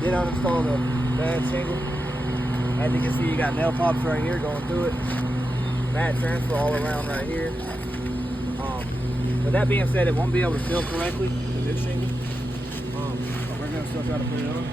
did uninstall the bad shingle. As you can see, you got nail pops right here going through it. Mat transfer all around right here. With that being said, it won't be able to fill correctly, the new shingle. But we're gonna still try to put it on.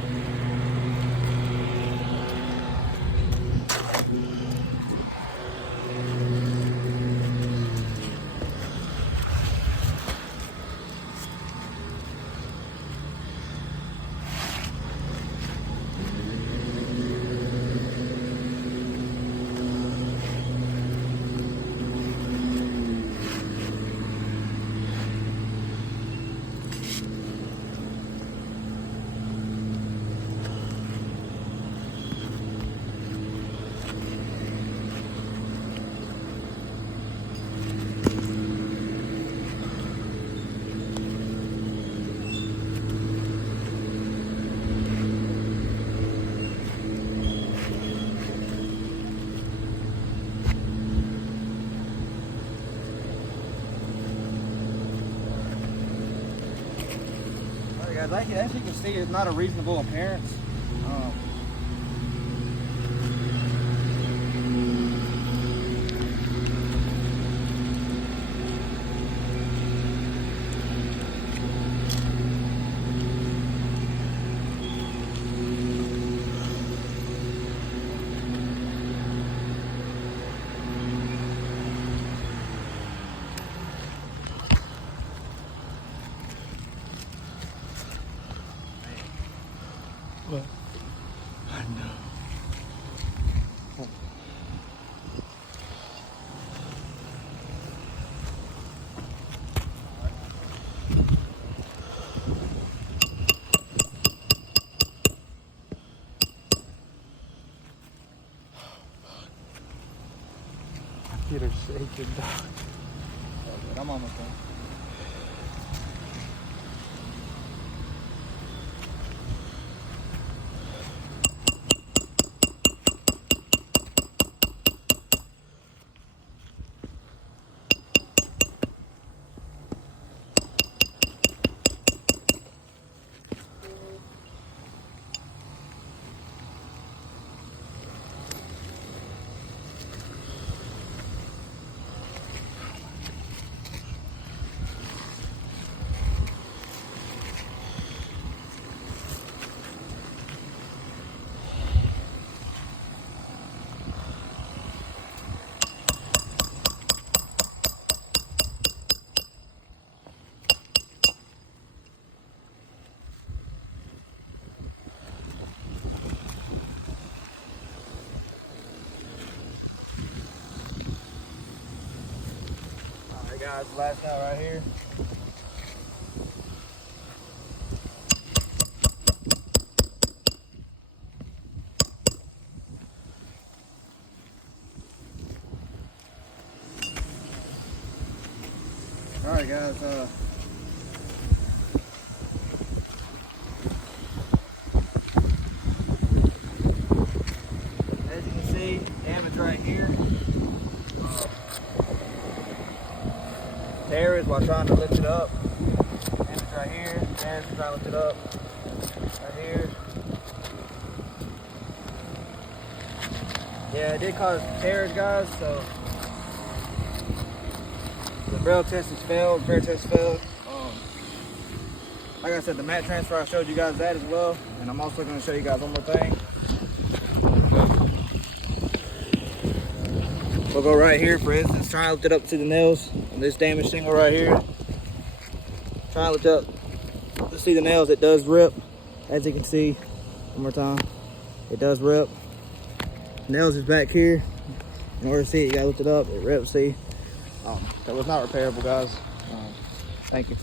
Guys, as you can see, it's not a reasonable appearance. What? I know. Get her shaking, dog. I'm almost done. Guys, last out right here. All right, guys. As you can see, damage right here. Tears while trying to lift it up. Damage right here. Tears trying to lift it up. Right here. Yeah, it did cause tears, guys. So the barrel test has failed. Repair test failed. Like I said, the mat transfer, I showed you guys that as well. And I'm also going to show you guys one more thing. We'll go right here, for instance, try and lift it up to the nails on this damaged shingle right here. Try and lift up to see the nails. It does rip, as you can see. One more time, it does rip. Nails is back here. In order to see it, you gotta lift it up. It rips. See, that was not repairable, guys. Thank you.